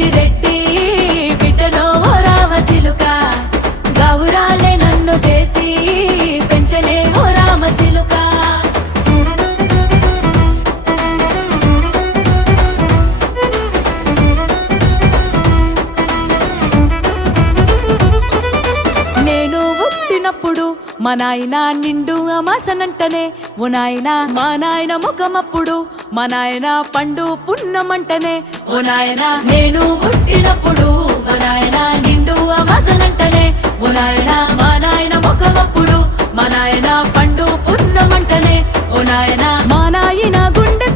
పెద్దిరెడ్డి బిడ్డలో ఓ రామసిలుక గౌరాలే నన్ను చేసి పెంచనే ఓ రామసిలుక నేను పుట్టినప్పుడు మా నాయన నిండు అమాసనంటనే ఓ నాయన మా నాయన ముఖమప్పుడు మా నాయన పండు పున్నమంటనే ఓ నాయన నేను పుట్టినప్పుడు మా నాయన నిండు అమాసనంటనే ఓ నాయన మా నాయన ముఖమప్పుడు మా నాయన పండు పున్నమంటనే ఓ నాయన మా నాయన గుండె